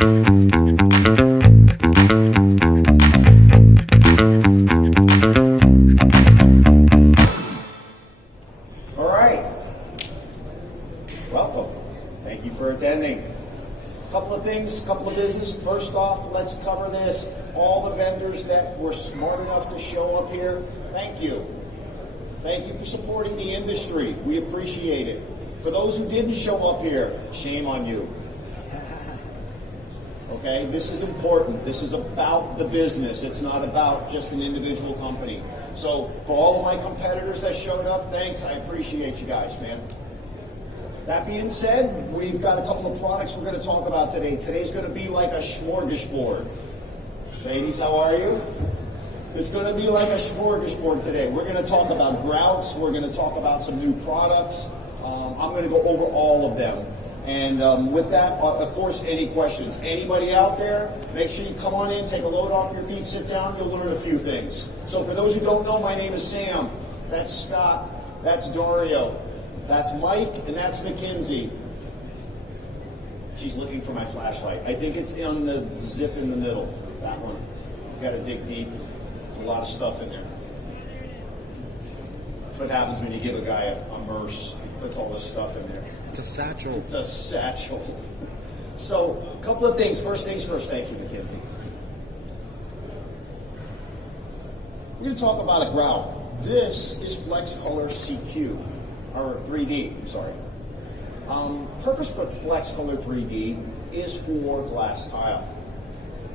All right, welcome. Thank you for attending. Couple of things, couple of business. First off, let's cover this. All the vendors that were smart enough to show up here, thank you. Thank you for supporting the industry. We appreciate it. For those who didn't show up here, shame on you. Okay, this is important. This is about the business. It's not about just an individual company. So for all of my competitors that showed up, thanks. I appreciate you guys, man. That being said, we've got a couple of products we're going to talk about today. Today's going to be like a smorgasbord. Ladies, how are you? It's going to be like a smorgasbord today. We're going to talk about grouts. We're going to talk about some new products. I'm going to go over all of them. And with that, of course, any questions? Anybody out there, make sure you come on in, take a load off your feet, sit down, you'll learn a few things. So for those who don't know, my name is Sam. That's Scott. That's Dario. That's Mike, and that's Mackenzie. She's looking for my flashlight. I think it's in the zip in the middle, that one. You gotta dig deep. There's a lot of stuff in there. That's what happens when you give a guy a merce. He puts all this stuff in there. It's a satchel. It's a satchel. So, a couple of things. First things first. Thank you, Mackenzie. We're going to talk about a grout. This is FlexColor CQ, or 3D, I'm sorry. Purpose for FlexColor 3D is for glass tile.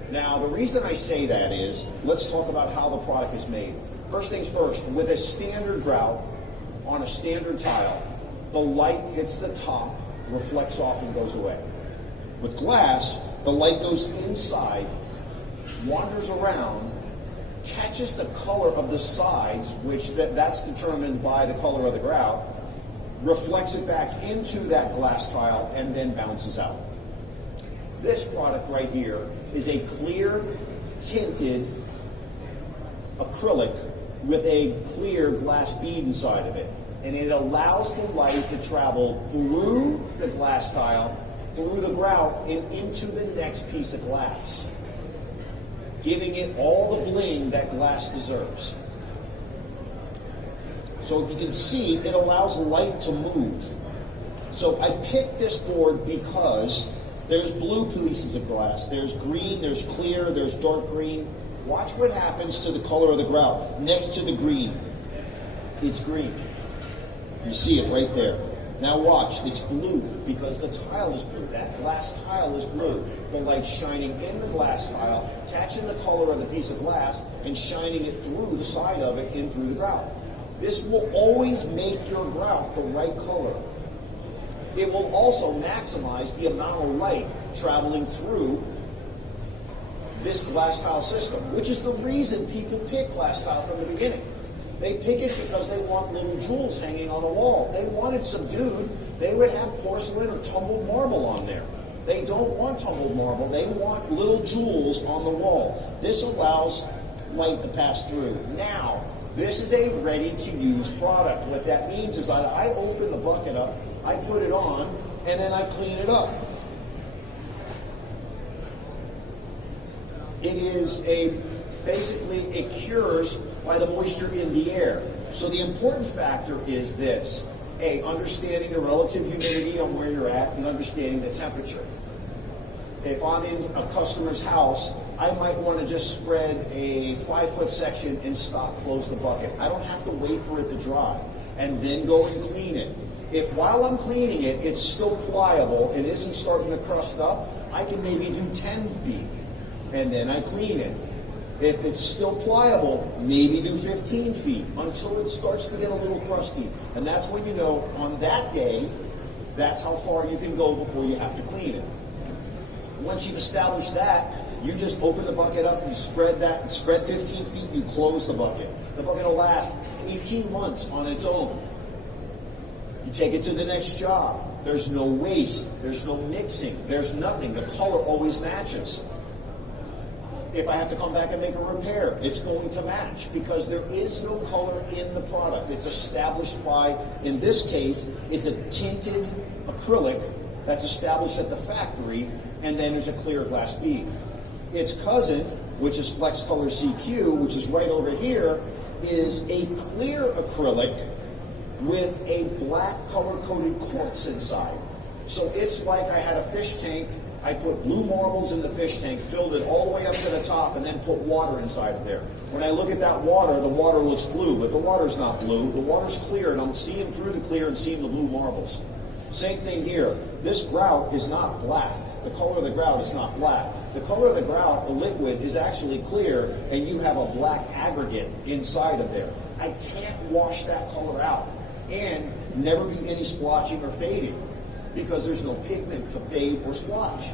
Now, the reason I say that is, let's talk about how the product is made. First things first, with a standard grout on a standard tile, the light hits the top, reflects off, and goes away. With glass, the light goes inside, wanders around, catches the color of the sides, which that's determined by the color of the grout, reflects it back into that glass tile, and then bounces out. This product right here is a clear tinted acrylic with a clear glass bead inside of it. And it allows the light to travel through the glass tile, through the grout, and into the next piece of glass, giving it all the bling that glass deserves. So if you can see, it allows light to move. So I picked this board because there's blue pieces of glass, there's green, there's clear, there's dark green. Watch what happens to the color of the grout next to the green. It's green. You see it right there. Now watch, it's blue because the tile is blue. That glass tile is blue. The light's shining in the glass tile, catching the color of the piece of glass and shining it through the side of it in through the grout. This will always make your grout the right color. It will also maximize the amount of light traveling through this glass tile system, which is the reason people pick glass tile from the beginning. They pick it because they want little jewels hanging on the wall. They want it subdued. They would have porcelain or tumbled marble on there. They don't want tumbled marble. They want little jewels on the wall. This allows light to pass through. Now, this is a ready-to-use product. What that means is I open the bucket up, I put it on, and then I clean it up. It is basically it cures by the moisture in the air. So the important factor is this. A, understanding the relative humidity on where you're at and understanding the temperature. If I'm in a customer's house, I might want to just spread a 5-foot section and stop, close the bucket. I don't have to wait for it to dry and then go and clean it. If while I'm cleaning it, it's still pliable and isn't starting to crust up, I can maybe do 10 feet and then I clean it. If it's still pliable, maybe do 15 feet until it starts to get a little crusty. And that's when you know on that day, that's how far you can go before you have to clean it. Once you've established that, you just open the bucket up, you spread 15 feet, you close the bucket. The bucket will last 18 months on its own. You take it to the next job. There's no waste, there's no mixing, there's nothing. The color always matches. If I have to come back and make a repair, it's going to match because there is no color in the product. It's established by, in this case, it's a tinted acrylic that's established at the factory and then there's a clear glass bead. Its cousin, which is FlexColor CQ, which is right over here, is a clear acrylic with a black color-coded quartz inside. So it's like I had a fish tank, I put blue marbles in the fish tank, filled it all the way up to the top, and then put water inside of there. When I look at that water, the water looks blue, but the water's not blue. The water's clear, and I'm seeing through the clear and seeing the blue marbles. Same thing here. This grout is not black. The color of the grout is not black. The color of the grout, the liquid, is actually clear, and you have a black aggregate inside of there. I can't wash that color out and never be any splotching or fading because there's no pigment to fade or splotch.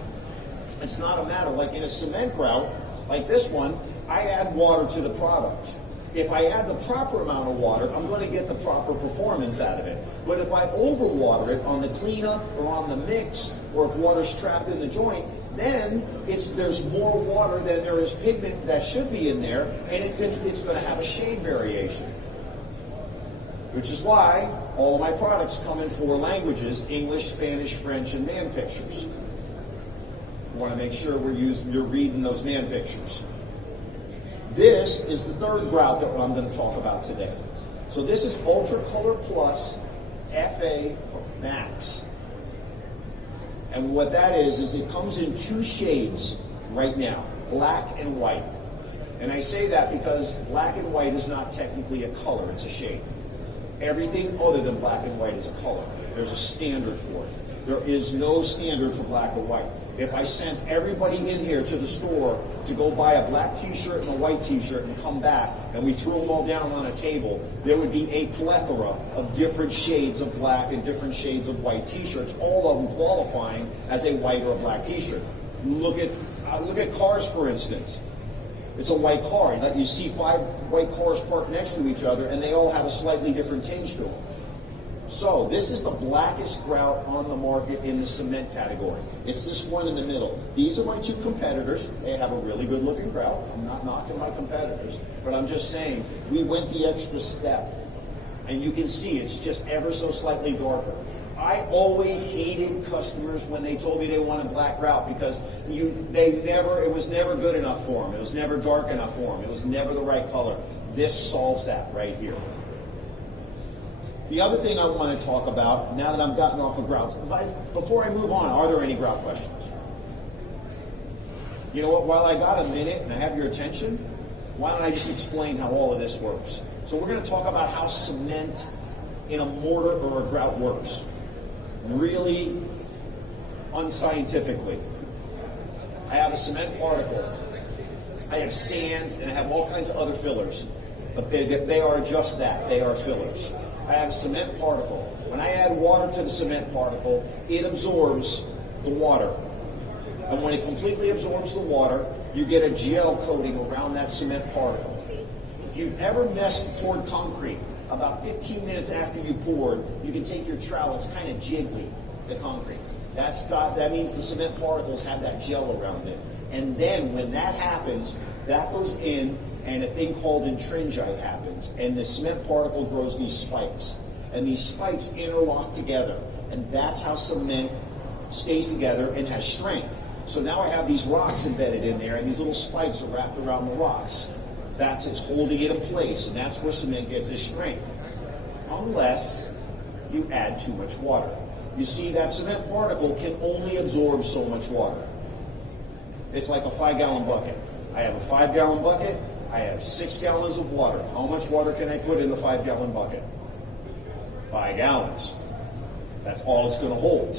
It's not a matter like in a cement grout, like this one, I add water to the product. If I add the proper amount of water, I'm going to get the proper performance out of it. But if I overwater it on the cleanup or on the mix, or if water's trapped in the joint, then there's more water than there is pigment that should be in there, and it's going to have a shade variation. Which is why all of my products come in 4 languages: English, Spanish, French, and man pictures. You want to make sure you're reading those man pictures. This is the third grout that I'm going to talk about today. So this is Ultracolor Plus FA Max. And what that is it comes in 2 shades right now, black and white. And I say that because black and white is not technically a color, it's a shade. Everything other than black and white is a color. There's a standard for it. There is no standard for black or white. If I sent everybody in here to the store to go buy a black t-shirt and a white t-shirt and come back and we threw them all down on a table, there would be a plethora of different shades of black and different shades of white t-shirts, all of them qualifying as a white or a black t-shirt. Look at cars, for instance. It's a white car. You see 5 white cars parked next to each other and they all have a slightly different tinge to them. So this is the blackest grout on the market in the cement category. It's this one in the middle. These are my 2 competitors. They have a really good looking grout. I'm not knocking my competitors, but I'm just saying we went the extra step. And you can see it's just ever so slightly darker. I always hated customers when they told me they wanted black grout because it was never good enough for them. It was never dark enough for them. It was never the right color. This solves that right here. The other thing I want to talk about, now that I've gotten off of grouts, before I move on, are there any grout questions? You know what, while I got a minute and I have your attention, why don't I just explain how all of this works? So we're going to talk about how cement in a mortar or a grout works. Really unscientifically. I have a cement particle, I have sand, and I have all kinds of other fillers. But they are just that, they are fillers. I have a cement particle. When I add water to the cement particle, it absorbs the water. And when it completely absorbs the water, you get a gel coating around that cement particle. If you've ever poured concrete, about 15 minutes after you poured, you can take your trowel, it's kind of jiggly, the concrete. That means the cement particles have that gel around it. And then when that happens, that goes in and a thing called intringite happens. And the cement particle grows these spikes. And these spikes interlock together. And that's how cement stays together and has strength. So now I have these rocks embedded in there and these little spikes are wrapped around the rocks. It's holding it in place, and that's where cement gets its strength. Unless you add too much water. You see, that cement particle can only absorb so much water. It's like a 5-gallon bucket. I have a 5-gallon bucket, I have 6 gallons of water. How much water can I put in the 5-gallon bucket? 5 gallons. That's all it's going to hold.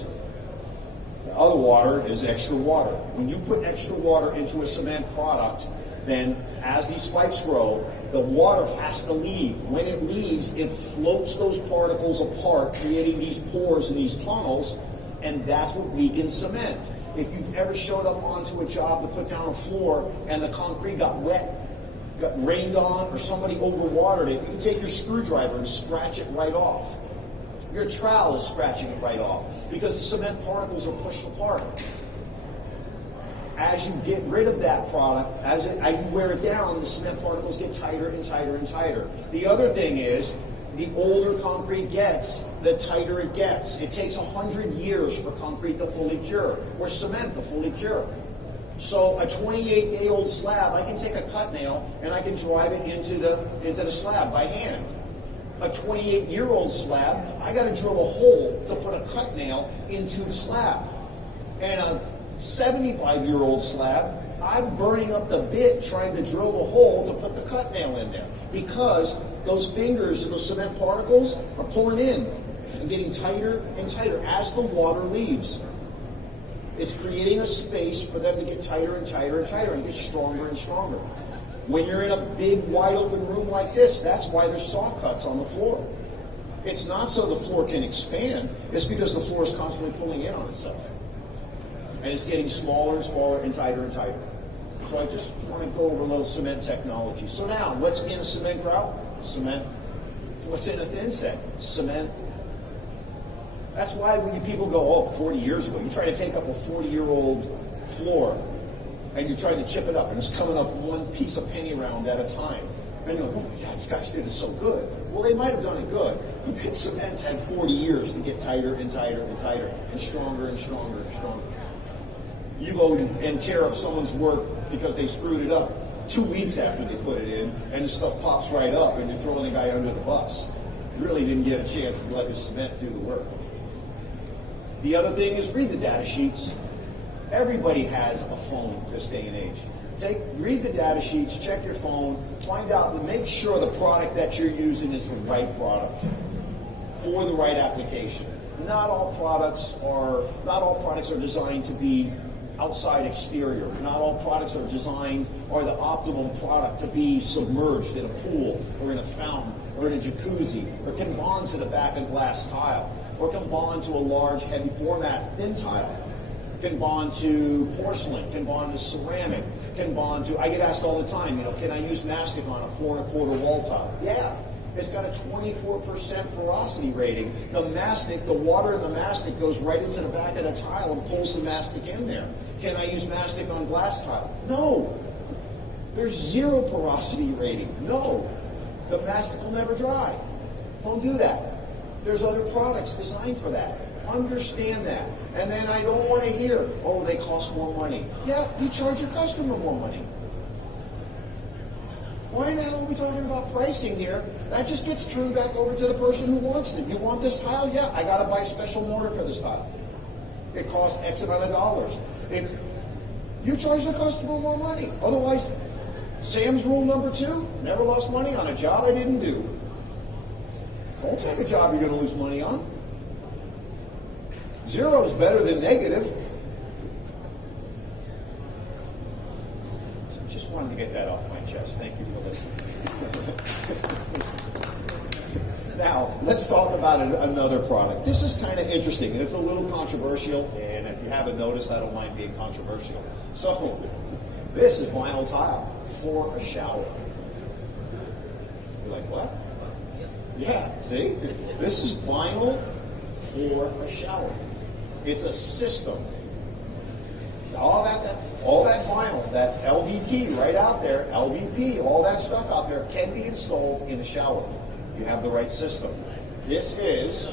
The other water is extra water. When you put extra water into a cement product, then as these spikes grow, the water has to leave. When it leaves, it floats those particles apart, creating these pores and these tunnels, and that's what weakens cement. If you've ever showed up onto a job to put down a floor and the concrete got wet, got rained on, or somebody overwatered it, you can take your screwdriver and scratch it right off. Your trowel is scratching it right off because the cement particles are pushed apart. As you get rid of that product, as you wear it down, the cement particles get tighter and tighter and tighter. The other thing is, the older concrete gets, the tighter it gets. It takes 100 years for concrete to fully cure, or cement to fully cure. So a 28-day-old slab, I can take a cut nail and I can drive it into the slab by hand. A 28-year-old slab, I got to drill a hole to put a cut nail into the slab. And a 75-year-old slab, I'm burning up the bit trying to drill the hole to put the cut nail in there, because those fingers and those cement particles are pulling in and getting tighter and tighter as the water leaves. It's creating a space for them to get tighter and tighter and tighter and get stronger and stronger. When you're in a big, wide open room like this, that's why there's saw cuts on the floor. It's not so the floor can expand, it's because the floor is constantly pulling in on itself. And it's getting smaller and smaller and tighter and tighter. So I just want to go over a little cement technology. So now, what's in a cement grout? Cement. What's in a thin set? Cement. That's why when people go, oh, 40 years ago, you try to take up a 40-year-old floor and you're trying to chip it up, and it's coming up one piece of penny round at a time. And you're like, oh my God, these guys did it so good. Well, they might have done it good, but cement's had 40 years to get tighter and tighter and tighter and stronger and stronger and stronger. You go and tear up someone's work because they screwed it up 2 weeks after they put it in, and the stuff pops right up, and you're throwing the guy under the bus. You really didn't get a chance to let the cement do the work. The other thing is read the data sheets. Everybody has a phone this day and age. Read the data sheets, check your phone, find out, and make sure the product that you're using is the right product for the right application. Not all products are designed to be outside exterior. Not all products are designed or the optimum product to be submerged in a pool or in a fountain or in a jacuzzi, or can bond to the back of glass tile, or can bond to a large heavy format thin tile, can bond to porcelain, can bond to ceramic, can bond to, I get asked all the time, can I use mastic on a 4 1/4 wall tile? Yeah. It's got a 24% porosity rating. The mastic, the water in the mastic goes right into the back of the tile and pulls the mastic in there. Can I use mastic on glass tile? No. There's 0 porosity rating. No. The mastic will never dry. Don't do that. There's other products designed for that. Understand that. And then I don't want to hear, oh, they cost more money. Yeah, you charge your customer more money. Why the hell are we talking about pricing here? That just gets turned back over to the person who wants it. You want this tile? Yeah, I got to buy a special mortar for this tile. It costs X amount of dollars. You charge the customer more money. Otherwise, Sam's rule number 2, never lost money on a job I didn't do. Don't take a job you're going to lose money on. 0 is better than negative. Just wanted to get that off my chest. Thank you for listening. Now, let's talk about another product. This is kind of interesting, and it's a little controversial, and if you haven't noticed, I don't mind being controversial. So, this is vinyl tile for a shower. You're like, what? Yeah, see? This is vinyl for a shower. It's a system. All that vinyl, that LVT right out there, LVP, all that stuff out there can be installed in the shower if you have the right system. This is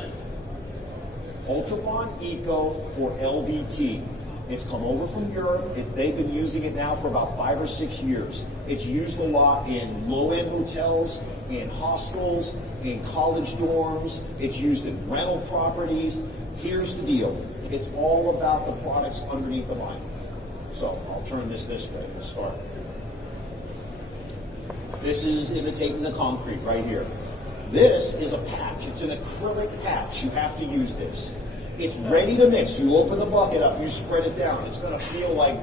Ultrabond ECO for LVT. It's come over from Europe. They've been using it now for about 5 or 6 years. It's used a lot in low-end hotels, in hostels, in college dorms. It's used in rental properties. Here's the deal. It's all about the products underneath the vinyl. So I'll turn this way. We'll start. This is imitating the concrete right here. This is a patch. It's an acrylic patch. You have to use this. It's ready to mix. You open the bucket up, you spread it down. It's going to feel like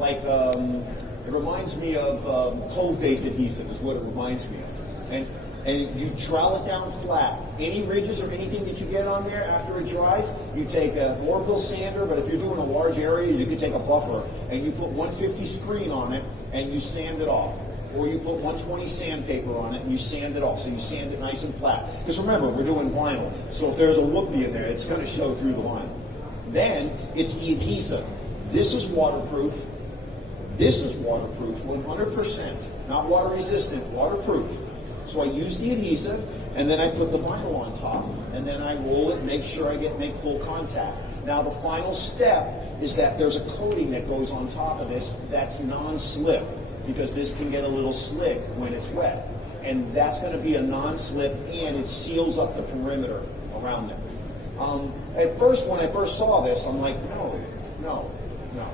it reminds me of clove-based adhesive is what it reminds me of. And you trowel it down flat. Any ridges or anything that you get on there after it dries, you take an orbital sander, but if you're doing a large area, you could take a buffer, and you put 150 screen on it, and you sand it off. Or you put 120 sandpaper on it, and you sand it off, so you sand it nice and flat. Because remember, we're doing vinyl, so if there's a whoopie in there, it's going to show through the vinyl. Then, it's the adhesive. This is waterproof. This is waterproof, 100%. Not water resistant, waterproof. So I use the adhesive, and then I put the vinyl on top, and then I roll it, make sure I make full contact. Now the final step is that there's a coating that goes on top of this that's non-slip, because this can get a little slick when it's wet. And that's going to be a non-slip, and it seals up the perimeter around there. At first, when I first saw this, I'm like, no,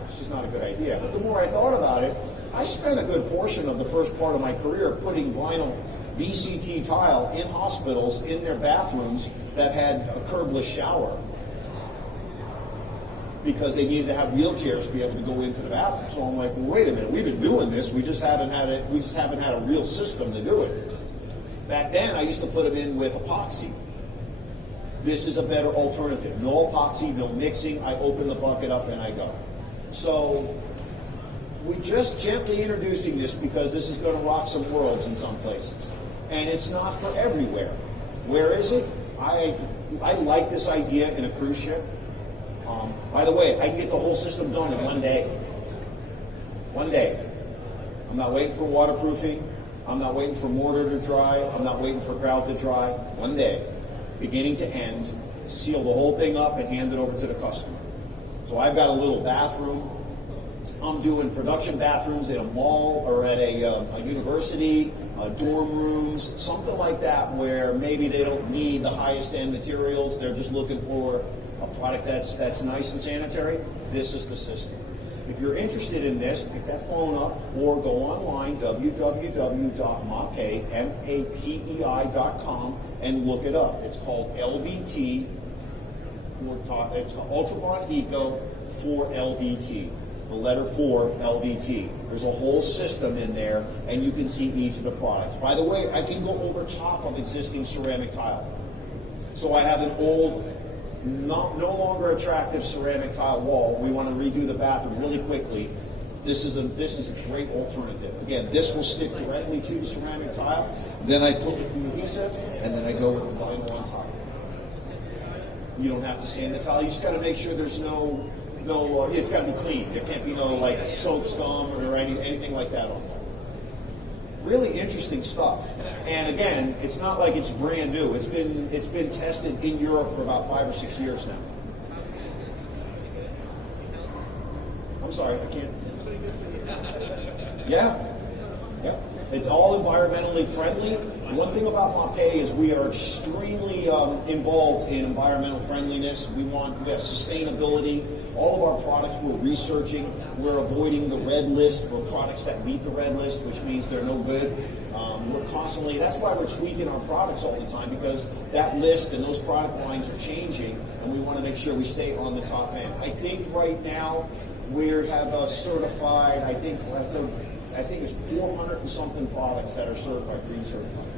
this is not a good idea. But the more I thought about it, I spent a good portion of the first part of my career putting vinyl VCT tile in hospitals in their bathrooms that had a curbless shower, because they needed to have wheelchairs to be able to go into the bathroom. So I'm like, well, wait a minute, we've been doing this, we just haven't had a real system to do it. Back then I used to put them in with epoxy. This is a better alternative. No epoxy, no mixing. I open the bucket up and I go. So we're just gently introducing this because this is going to rock some worlds in some places. And it's not for everywhere. Where is it? I like this idea in a cruise ship. By the way, I can get the whole system done in one day. One day. I'm not waiting for waterproofing. I'm not waiting for mortar to dry. I'm not waiting for grout to dry. One day, beginning to end, seal the whole thing up and hand it over to the customer. So I've got a little bathroom. I'm doing production bathrooms in a mall or at a university, dorm rooms, something like that, where maybe they don't need the highest end materials. They're just looking for a product that's nice and sanitary. This is the system. If you're interested in this, pick that phone up or go online, www.mapei.com, and look it up. It's called LVT, it's called Ultrabond ECO for LVT. The letter 4, LVT. There's a whole system in there, and you can see each of the products. By the way, I can go over top of existing ceramic tile. So I have an old, no longer attractive ceramic tile wall. We want to redo the bathroom really quickly. This is a great alternative. Again, this will stick directly to the ceramic tile. Then I put with the adhesive, and then I go with the vinyl on top. You don't have to sand the tile. You just got to make sure there's no, it's got to be clean. There can't be no like soap scum or anything like that on there. Really interesting stuff. And again, it's not like it's brand new. It's been tested in Europe for about 5 or 6 years now. I'm sorry, I can't. Yeah. It's all environmentally friendly. One thing about MAPEI is we are extremely involved in environmental friendliness. We have sustainability. All of our products we're researching. We're avoiding the red list for products that meet the red list, which means they're no good. We're constantly, that's why we're tweaking our products all the time, because that list and those product lines are changing, and we want to make sure we stay on the top end. I think right now we have a certified, I think it's 400 and something products that are certified, green certified.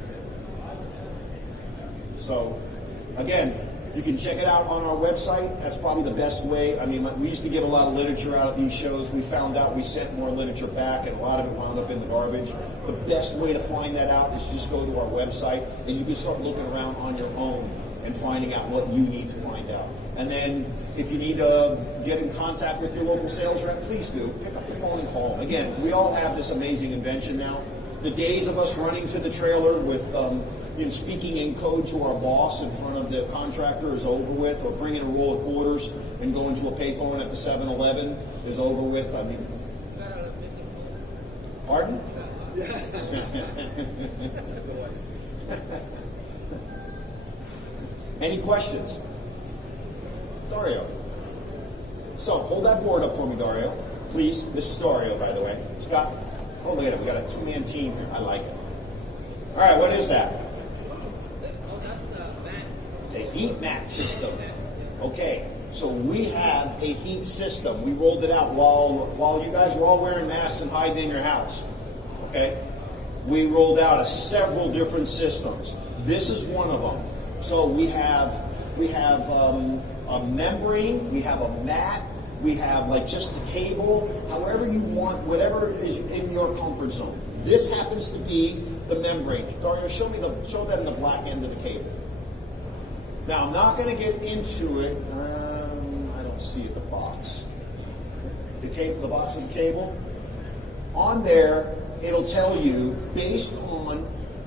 So, again, you can check it out on our website. That's probably the best way. I mean, we used to give a lot of literature out at these shows. We found out we sent more literature back, and a lot of it wound up in the garbage. The best way to find that out is just go to our website, and you can start looking around on your own and finding out what you need to find out. And then if you need to get in contact with your local sales rep, please do. Pick up the phone and call them. Again, we all have this amazing invention now. The days of us running to the trailer with speaking in code to our boss in front of the contractor is over with, or bringing a roll of quarters and going to a payphone at the 7-Eleven is over with. I mean, pardon? Any questions? Dario. So, hold that board up for me, Dario. Please. This is Dario, by the way. Scott. Oh, look at it. We got a two-man team here. I like it. All right, what is that? It's a heat mat system. Okay, so we have a heat system. We rolled it out while you guys were all wearing masks and hiding in your house. Okay? We rolled out several different systems. This is one of them. So we have a membrane, we have a mat, we have like just the cable, however you want, whatever is in your comfort zone. This happens to be the membrane. Dario, show that in the black end of the cable. Now I'm not going to get into it. I don't see it, the box. The box of the cable. On there, it'll tell you based on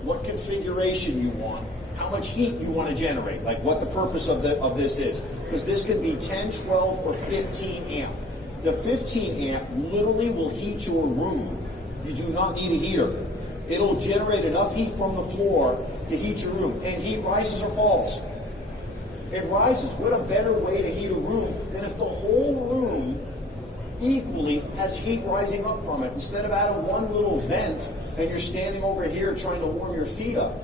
what configuration you want, how much heat you want to generate, like what the purpose of this is. Because this can be 10, 12, or 15 amp. The 15 amp literally will heat your room. You do not need a heater. It'll generate enough heat from the floor to heat your room. And heat rises or falls. It rises. What a better way to heat a room than if the whole room equally has heat rising up from it, instead of out of one little vent and you're standing over here trying to warm your feet up.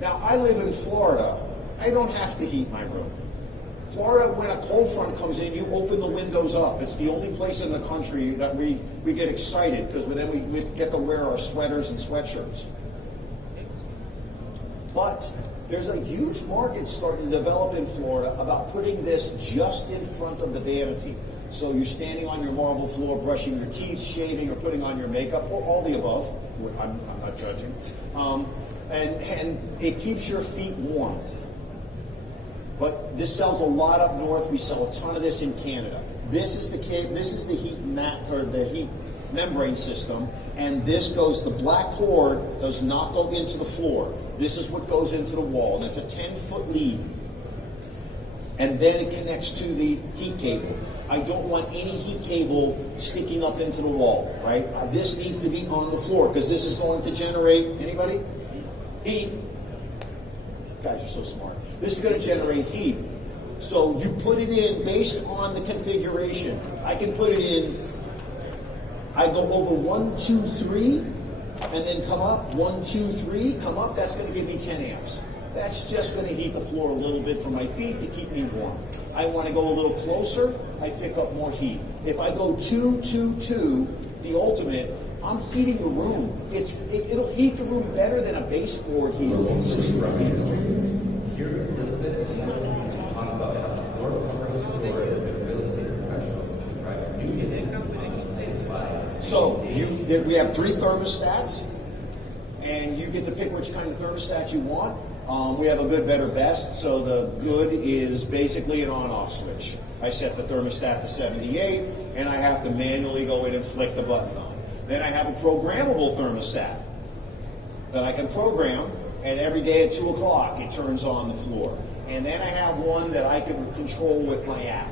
Now, I live in Florida. I don't have to heat my room. Florida, when a cold front comes in, you open the windows up. It's the only place in the country that we get excited, because then we get to wear our sweaters and sweatshirts. But there's a huge market starting to develop in Florida about putting this just in front of the vanity. So you're standing on your marble floor, brushing your teeth, shaving, or putting on your makeup, or all the above. I'm not judging. And it keeps your feet warm. But this sells a lot up north. We sell a ton of this in Canada. This is the heat mat, or the heat membrane system, and this goes, the black cord does not go into the floor. This is what goes into the wall, and it's a 10-foot lead. And then it connects to the heat cable. I don't want any heat cable sticking up into the wall, right? This needs to be on the floor, because this is going to generate, anybody? Heat. Guys are so smart. This is going to generate heat. So you put it in based on the configuration. I can put it in, I go over 1, 2, 3, and then come up, 1, 2, 3, come up. That's going to give me 10 amps. That's just going to heat the floor a little bit for my feet to keep me warm. I want to go a little closer, I pick up more heat. If I go 2, 2, 2, the ultimate, I'm heating the room. It'll heat the room better than a baseboard heater will. Here, Elizabeth is going to talk about how the floor covers the floor has been real estate professionals to try to new slide. So we have 3 thermostats, and you get to pick which kind of thermostat you want. We have a good, better, best. So the good is basically an on-off switch. I set the thermostat to 78, and I have to manually go in and flick the button on. Then I have a programmable thermostat that I can program, and every day at 2 o'clock it turns on the floor. And then I have one that I can control with my app.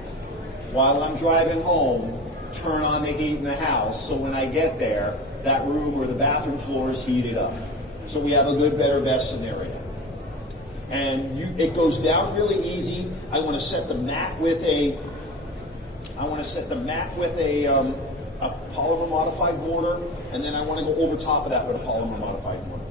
While I'm driving home, turn on the heat in the house, so when I get there, that room or the bathroom floor is heated up. So we have a good, better, best scenario. And it goes down really easy. I want to set the mat with a polymer modified mortar, and then I want to go over top of that with a polymer modified mortar.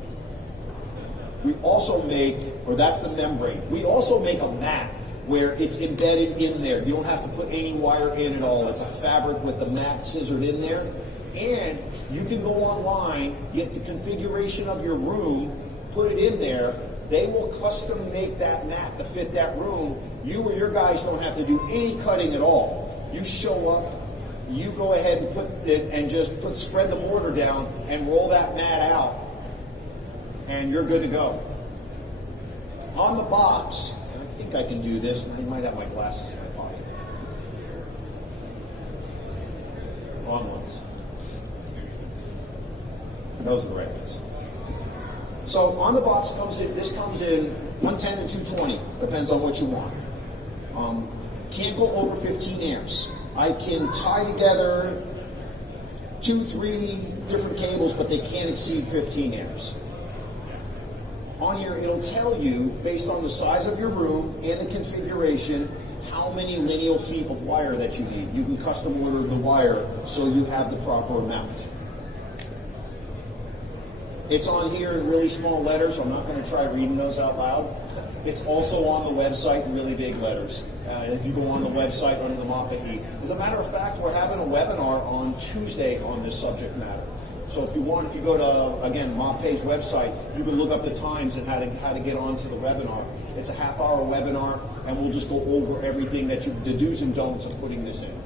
We also make, or that's the membrane, we also make a mat where it's embedded in there. You don't have to put any wire in at all. It's a fabric with the mat scissored in there. And you can go online, get the configuration of your room, put it in there. They will custom make that mat to fit that room. You or your guys don't have to do any cutting at all. You show up, you go ahead and put it and spread the mortar down and roll that mat out, and you're good to go. On the box, and I think I can do this, and I might have my glasses in my pocket. Wrong ones. Those are the right ones. So on the box this comes in 110 and 220, depends on what you want. Can't go over 15 amps. I can tie together 2, 3 different cables, but they can't exceed 15 amps. On here, it'll tell you, based on the size of your room and the configuration, how many lineal feet of wire that you need. You can custom order the wire so you have the proper amount. It's on here in really small letters. I'm not going to try reading those out loud. It's also on the website in really big letters. If you go on the website under the Mapeheat. As a matter of fact, we're having a webinar on Tuesday on this subject matter. So if you go to, again, MAPEI's website, you can look up the times and how to get onto the webinar. It's a half-hour webinar, and we'll just go over everything the do's and don'ts of putting this in.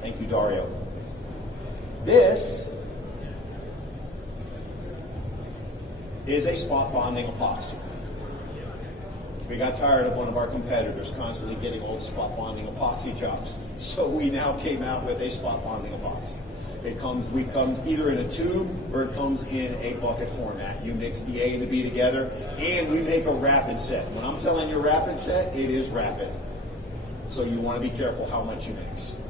Thank you, Dario. This is a spot bonding epoxy. We got tired of one of our competitors constantly getting all the spot bonding epoxy jobs, so we now came out with a spot bonding epoxy. It comes either in a tube or it comes in a bucket format. You mix the A and the B together, and we make a rapid set. When I'm telling you rapid set, it is rapid. So you want to be careful how much you mix.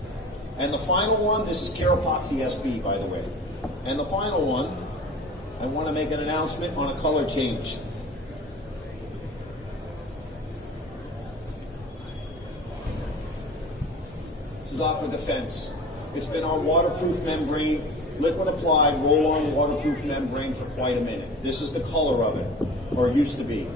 And the final one, this is Care Epoxy SB, by the way. And the final one, I want to make an announcement on a color change. This is AquaDefense. It's been our waterproof membrane, liquid applied, roll-on waterproof membrane for quite a minute. This is the color of it, or it used to be.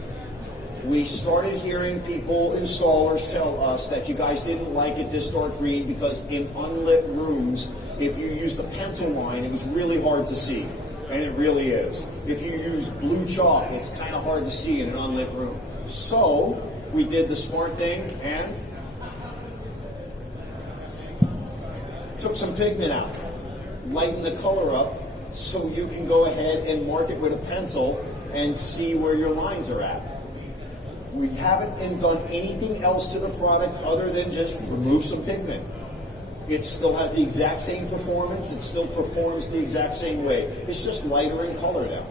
We started hearing people, installers, tell us that you guys didn't like it this dark green because in unlit rooms, if you used a pencil line, it was really hard to see. And it really is. If you use blue chalk, it's kind of hard to see in an unlit room. So we did the smart thing and took some pigment out, lightened the color up so you can go ahead and mark it with a pencil and see where your lines are at. We haven't done anything else to the product other than just remove some pigment. It still has the exact same performance. It still performs the exact same way. It's just lighter in color now.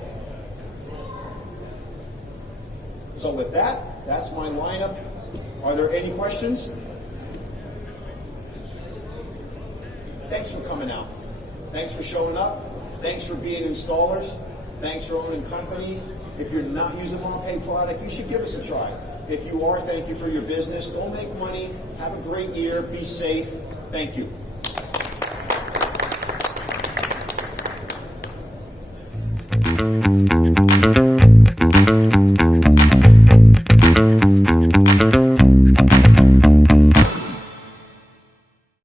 So with that, that's my lineup. Are there any questions? Thanks for coming out. Thanks for showing up. Thanks for being installers. Thanks for owning companies. If you're not using MAPEI product, you should give us a try. If you are, thank you for your business. Don't make money. Have a great year. Be safe. Thank you.